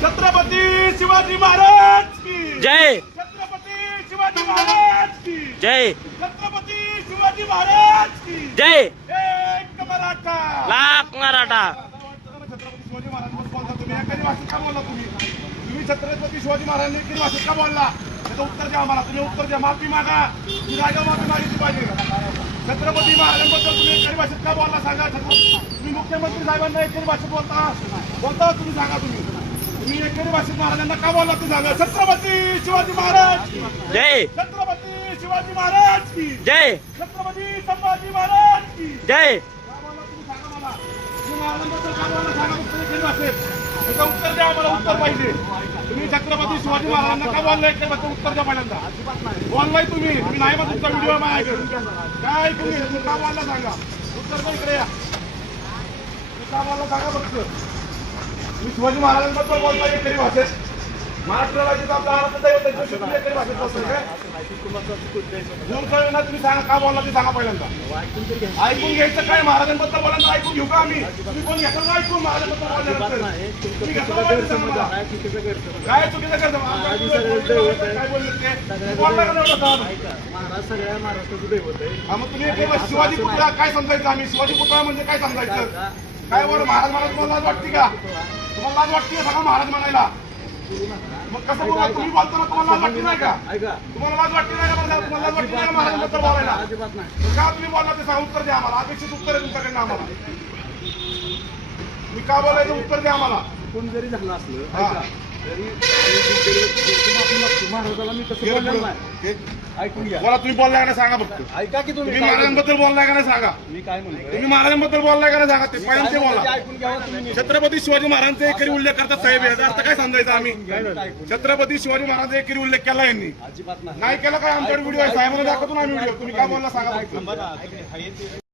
छत्रपती शिवाजी महाराज की जय. छत्रपती शिवाजी महाराज की जय. छत्रपती शिवाजी महाराज की जय. एक मराठा लाख मराठा. छत्रपती शिवाजी महाराज बोलता तुम्ही एखादी भाषेत का बोलला तुम्ही छत्रपती शिवाजी महाराजांनी एखादी भाषेत का बोलला त्याचं उत्तर द्या आम्हाला. तुम्ही उत्तर द्या. माफी मागा. तुम्ही जागा माफी मागितली पाहिजे. छत्रपती महाराजांबद्दल तुम्ही एखादी भाषेत का बोलला सांगा. तुम्ही मुख्यमंत्री साहेबांना एखादी भाषेत बोलता तुम्ही सांगा. तुम्ही एखादी भाषेत महाराजांना का बोलला तुम्ही सांगा. छत्रपती शिवाजी महाराज की जय. छत्रपती शिवाजी महाराज की जय. छत्रपती संभाजी महाराज की जय. काय बोलला तुम्ही सांगा मला. तुम्ही महाराजांबद्दल काय बोलला सांगा. एखादी भाषेत त्याचं उत्तर द्या. आम्हाला उत्तर पाहिजे. तुम्ही छत्रपती शिवाजी महाराजांना का बोललाय त्याचं उत्तर द्या पहिल्यांदा. बोललाय तुम्ही नाही मग तुमचा व्हिडिओ काय तुम्ही का बोलला सांगा. उत्तर द्या. इकडे या. का बोलला सांगा फक्त. तुम्ही शिवाजी महाराजांबद्दल बोलताय एखादी भाषेत. महाराष्ट्र राज्याचा आपला आराध्य दैवत आहे. तुम्ही एखादी भाषेत बोलताय काय. तुम्ही सांगा का बोलला ते सांगा पहिल्यांदा. ऐकून घ्यायचं काय. महाराजांबद्दल बोलायचं ऐकून घेऊ का आम्ही. तुम्ही कोण घेता ना ऐकून महाराजांबद्दल बोलल्यानंतर तुम्ही घेता काय चुकीचं करतो. काय बोलले ते बोलला का नाही. महाराज सगळ्या महाराष्ट्राचं दैवत आहे. मग तुम्ही शिवाजी पुतळा काय समजायचं. आम्ही शिवाजी पुतळा म्हणजे काय समजायचं. काय बरं महाराज मला लाज वाटते का. तुम्हाला लाज वाटते का सांगा महाराज म्हणायला. मग कसं बोला तुम्ही बोलताना तुम्हाला लाज वाटते नाही का. तुम्हाला लाज वाटते नाही का. तुम्हाला लाज वाटते नाही महाराजांबद्दल बोलायला. अजिबात नाही. का तुम्ही बोलला ते सांगा. उत्तर द्या आम्हाला. अपेक्षित उत्तर आहे तुमच्याकडनं आम्हाला. तुम्ही का बोलायचं उत्तर द्या आम्हाला. कोण जरी झालं असलं ऐका तरी महाराजाला मी कसं बोलणार नाही. ऐकून घ्या. बोला तुम्ही बोललाय का नाही सांगा फक्त. ऐका की तुम्ही महाराजांबद्दल बोललाय का नाही सांगा. मी काय म्हणतो तुम्ही महाराजांबद्दल बोललाय का नाही सांगा. ते पहिल्यांदा ते बोला. ऐकून घ्यावा तुम्ही. छत्रपती शिवाजी महाराजांचा एकरी उल्लेख करतात साहेब. याचा अर्थ काय समजायचा आम्ही. छत्रपती शिवाजी महाराजांचा एकरी उल्लेख केला यांनी. अजिबात नाही केला काय. आमच्याकडे व्हिडिओ आहे साहेबांना दाखवतो ना आम्ही व्हिडिओ. तुम्ही काय बोलला सांगा.